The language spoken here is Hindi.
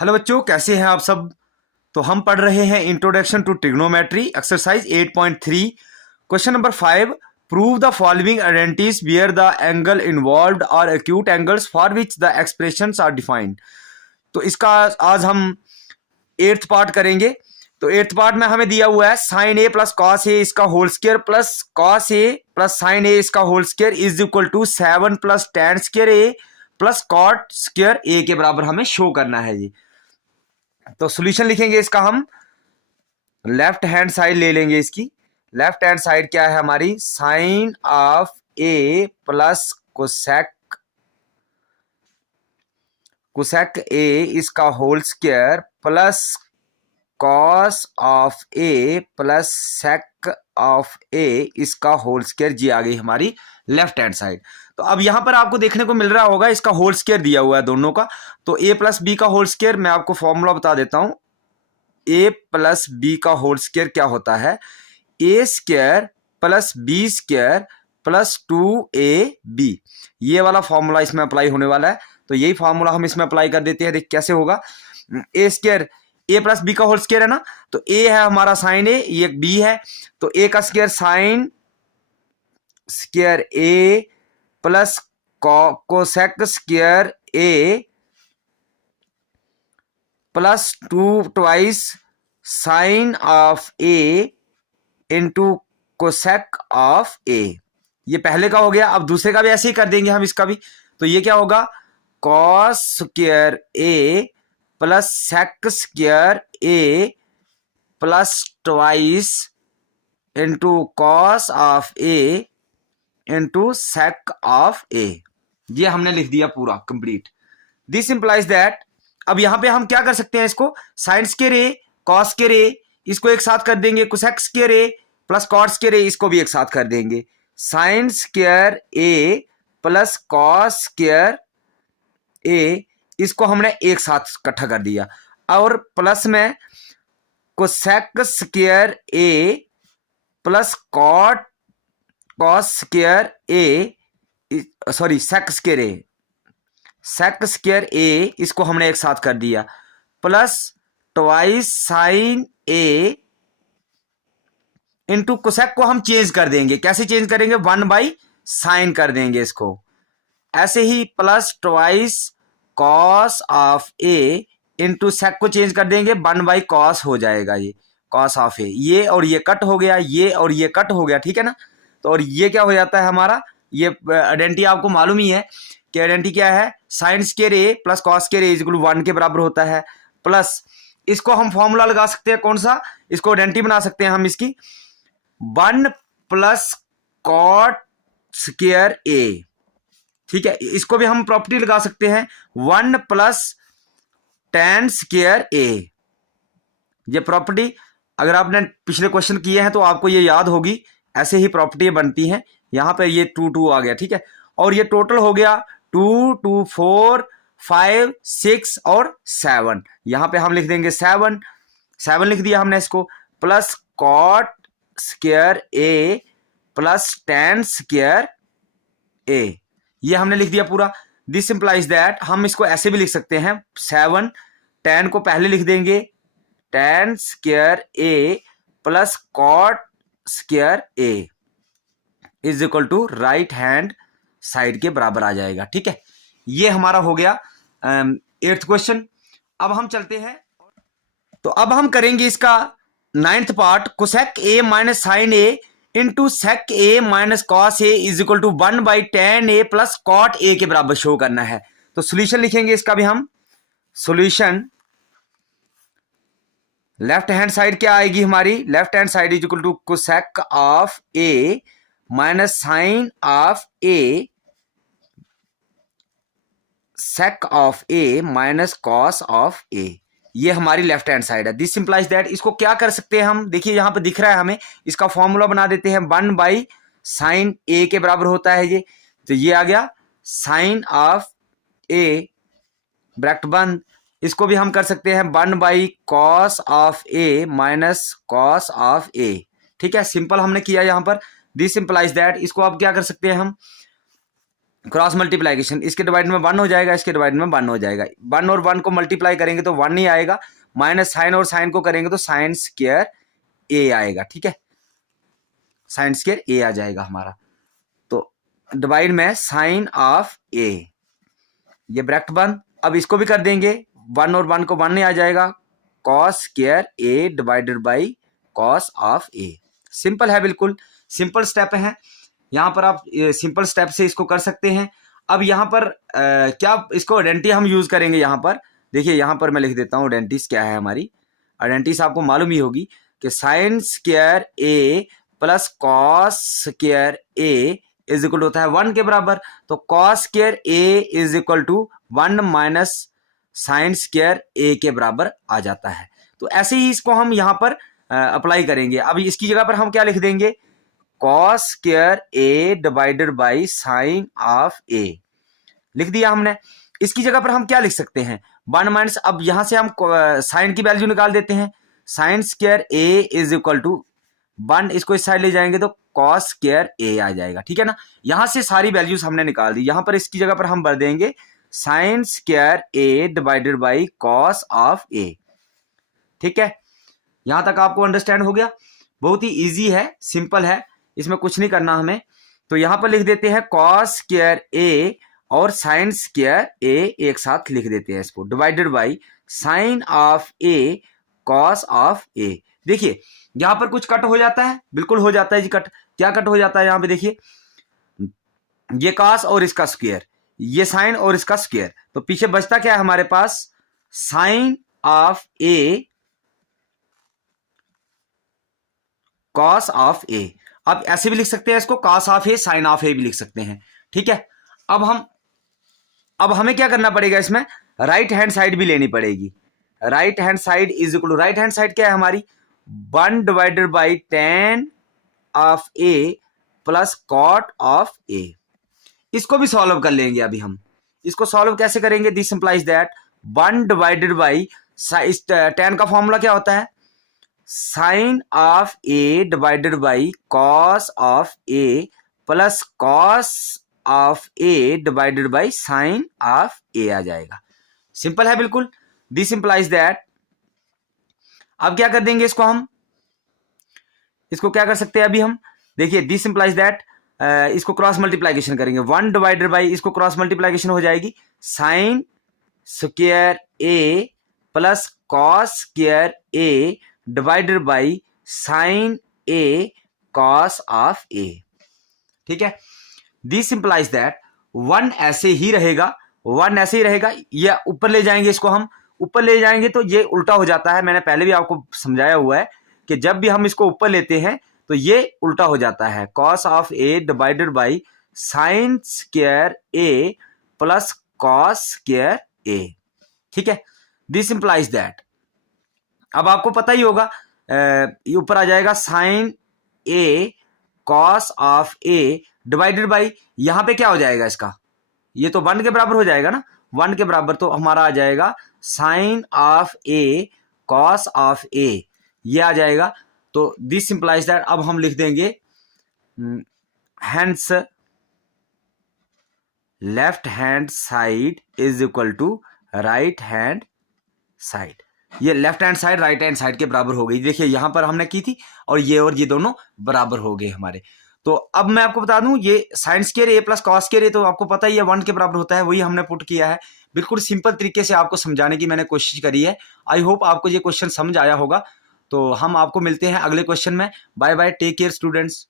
हेलो बच्चों, कैसे हैं आप सब। तो हम पढ़ रहे हैं introduction to trigonometry exercise 8.3 question number 5। Prove the following identities where the angle involved are acute angles for which the expressions are defined. तो इसका आज हम एट्थ पार्ट करेंगे। तो एट्थ पार्ट में हमें दिया हुआ है sine A plus cos A इसका whole square plus cos A plus sine A इसका whole square is equal to 7 plus tan square A plus cot square A के बराबर हमें शो करना है जी। तो सॉल्यूशन लिखेंगे इसका हम लेफ्ट हैंड साइड ले लेंगे। इसकी लेफ्ट हैंड साइड क्या है हमारी, sine of A plus cosec cosec A इसका whole square plus cos of A plus sec of A इसका होल स्क्वायर जी आ गई हमारी लेफ्ट हैंड साइड। तो अब यहां पर आपको देखने को मिल रहा होगा इसका होल स्क्वायर दिया हुआ है दोनों का। तो ए प्लस बी का होल स्क्वायर मैं आपको फॉर्मूला बता देता हूं। ए प्लस बी का होल स्क्वायर क्या होता है, A square plus B square plus 2ab। ये वाला फॉर्मूला इसमें अप्लाई होने वाला है। तो यही फॉर्मूला हम इसमें अप्लाई कर देते हैं। देख कैसे होगा, ए स्क्वायर ए प्लस बी का होल स्क्वायर है ना, तो ए है हमारा साइन ए, ये बी है, तो ए का square sine square A plus cosec square A plus 2 twice sine of A into cosec of A. ये पहले का हो गया। अब दूसरे का भी ऐसे ही कर देंगे हम इसका भी। तो ये क्या होगा, cos square A plus sec square A plus twice into cos of A into sec of A. ये हमने लिख दिया पूरा कंप्लीट। दिस इंप्लाइज दैट, अब यहां पे हम क्या कर सकते हैं, इसको साइन स्क्वायर ए कॉस स्क्वायर ए इसको एक साथ कर देंगे, cosec square A plus cot square ए इसको भी एक साथ कर देंगे, sine square A plus cos square ए इसको हमने एक साथ इकट्ठा कर दिया, और प्लस में cosec square A plus cos square A, sorry sec square A, sec square ए इसको हमने एक साथ कर दिया, plus twice sign A into cosec को हम चेंज कर देंगे। कैसे चेंज करेंगे, 1/sin कर देंगे इसको। ऐसे ही plus twice cos of A into sec को चेंज कर देंगे, 1/cos हो जाएगा ये कॉस ऑफ ए। ये और ये कट हो गया, ये और ये कट हो गया, ठीक है ना। तो और ये क्या हो जाता है हमारा, ये आइडेंटिटी आपको मालूम ही है कि आइडेंटिटी क्या है, sign square A plus cos square A equal 1 के बराबर होता है। प्लस इसको हम फॉर्मूला लगा सकते हैं, कौन सा, इसको आइडेंटिटी बना सकते हैं हम इसकी, 1 प्लस कॉट स्क्वायर ए, ठीक है। इसको भी हम प्रॉपर्टी लगा सकते हैं, 1 प्लस tan स्क्वायर ए। ये प्रॉपर्टी अगर आपने पिछले क्वेश्चन किए हैं तो आपको ये याद होगी, ऐसे ही प्रॉपर्टी बनती हैं। यहां पर ये 2 आ गया, ठीक है। और ये टोटल हो गया 2 2 4 5 6 और 7। यहां पे हम लिख देंगे 7 लिख दिया हमने इसको, plus cot square A plus tan square ए, ये हमने लिख दिया पूरा। दिस इंप्लाइज दैट, हम इसको ऐसे भी लिख सकते हैं, 7 tan को पहले लिख देंगे, tan square A plus cot square A is equal to right hand side के बराबर आ जाएगा, ठीक है। ये हमारा हो गया 8th क्वेश्चन। अब हम चलते हैं, तो अब हम करेंगे इसका 9th पार्ट, cosec A minus sine A into sec A minus cos A is equal to 1/tan A plus cot A के बराबर शो करना है। तो सोल्यूशन लिखेंगे इसका भी हम। सोल्यूशन लेफ्ट हैंड साइड क्या आएगी हमारी, left hand side is equal to cosec of A minus sine of A sec of A minus cos of A, ये हमारी लेफ्ट हैंड साइड है। दिस इंप्लाइज दैट, इसको क्या कर सकते हैं हम, देखिए यहां पे दिख रहा है हमें, इसका फॉर्मूला बना देते हैं, 1/sin ए के बराबर होता है ये। तो ये आ गया साइन ऑफ ए ब्रैकेट बंद, इसको भी हम कर सकते हैं 1/cos of A minus cos of A, ठीक है। सिंपल हमने किया यहां पर। दिस इंप्लाइज दैट, इसको अब क्या कर सकते हैं हम, क्रॉस मल्टीप्लाइकेशन, इसके डिवाइड में 1 हो जाएगा, इसके डिवाइड में 1 हो जाएगा। 1 और 1 को मल्टीप्लाई करेंगे तो 1 ही आएगा, माइनस साइन और साइन को करेंगे तो साइन स्क्वायर ए आएगा। ठीक है, साइन स्क्वायर ए आ जाएगा हमारा। तो डिवाइड में साइन ऑफ ए, ये ब्रैकेट बंद। अब इसको भी कर देंगे, 1 और 1 को 1 ही आ जाएगा, cos square A divided by cos of A. Simple है, बिल्कुल सिंपल स्टेप है। यहाँ पर आप सिंपल स्टेप से इसको कर सकते हैं। अब यहाँ पर क्या इसको आइडेंटिटी हम यूज करेंगे। यहाँ पर देखिए, यहाँ पर मैं लिख देता हूँ आइडेंटिटीज क्या है हमारी। आइडेंटिटीज आपको मालूम ही होगी कि sine square A plus cos square A is equal होता है 1 के बराबर। तो cos square A is equal to 1 minus sine square A के बराबर आ जाता है। तो ऐसे ही इसको हम यहाँ पर अप्लाई करेंगे। अब इसकी जगह पर हम क्या लिख देंगे, cos square A divided by sine of A लिख दिया हमने। इसकी जगह पर हम क्या लिख सकते हैं, 1 माइनस, अब यहां से हम साइन की वैल्यू निकाल देते हैं, sine square A is equal to 1, इसको इस साइड ले जाएंगे तो कॉस स्क्वायर ए आ जाएगा। ठीक है ना, यहां से सारी वैल्यूज हमने निकाल दी। यहां पर इसकी जगह पर हम भर देंगे sine square A divided by cos of A. ठीक है, यहां तक आपको अंडरस्टैंड हो गया। बहुत ही इजी है, सिंपल है, इसमें कुछ नहीं करना हमें। तो यहां पर लिख देते हैं कॉस स्क्वायर ए और साइन स्क्वायर ए एक साथ लिख देते हैं इसको, divided by sine of A cos of A. देखिए यहां पर कुछ कट हो जाता है, बिल्कुल हो जाता है जी कट। क्या कट हो जाता है यहां पे, देखिए ये कॉस और इसका स्क्वायर, ये साइन और इसका स्क्वायर, तो पीछे बचता क्या है हमारे पास, sine of A cos of A. अब ऐसे भी लिख सकते हैं इसको, cos of A sine of A भी लिख सकते हैं। ठीक है, अब हमें क्या करना पड़ेगा, इसमें राइट हैंड साइड भी लेनी पड़ेगी। Right hand side is equal to, right hand side क्या है हमारी, 1 divided by tan of A plus cot of A. इसको भी सॉल्व कर लेंगे अभी हम। इसको सॉल्व कैसे करेंगे, this implies that 1 divided by, tan का फॉर्मूला क्या होता है, sine of A divided by cos of A plus cos of A divided by sine of A आ जाएगा। सिंपल है बिल्कुल, दिस इंप्लाइज दैट। अब क्या कर देंगे इसको हम, इसको क्या कर सकते हैं अभी हम, देखिए दिस इंप्लाइज दैट, इसको क्रॉस मल्टीप्लाइकेशन करेंगे, 1 डिवाइडेड बाई, इसको क्रॉस मल्टीप्लाइकेशन हो जाएगी, sine square A plus cos square A divided by sine A cos of A. ठीक है, दिस इंप्लाइज दैट 1 ऐसे ही रहेगा, 1 ऐसे ही रहेगा, ये ऊपर ले जाएंगे, इसको हम ऊपर ले जाएंगे तो ये उल्टा हो जाता है। मैंने पहले भी आपको समझाया हुआ है कि जब भी हम इसको ऊपर लेते हैं तो ये उल्टा हो जाता है, cos of A divided by sine square A plus cos square A. ठीक है, दिस इंप्लाइज दैट, अब आपको पता ही होगा, ये ऊपर आ जाएगा sine A cos of A divided by, यहां पे क्या हो जाएगा इसका, ये तो 1 के बराबर हो जाएगा ना, 1 के बराबर, तो हमारा आ जाएगा sine of A cos of A, ये आ जाएगा। तो दिस इंप्लाइज दैट, अब हम लिख देंगे hands left hand side is equal to right hand side. ये left hand side right hand side के बराबर हो गई। देखिए यहां पर हमने की थी और ये दोनों बराबर हो गए हमारे। तो अब मैं आपको बता दूं, ये sign square A plus cos square ए तो आपको पता ही है 1 के बराबर होता है, वही हमने पुट किया है। बिल्कुल सिंपल तरीके से आपको समझाने की मैंने कोशिश करी है। आई होप आपको ये क्वेश्चन समझ आया होगा। तो हम आपको मिलते हैं अगले क्वेश्चन में। Bye bye, take care students.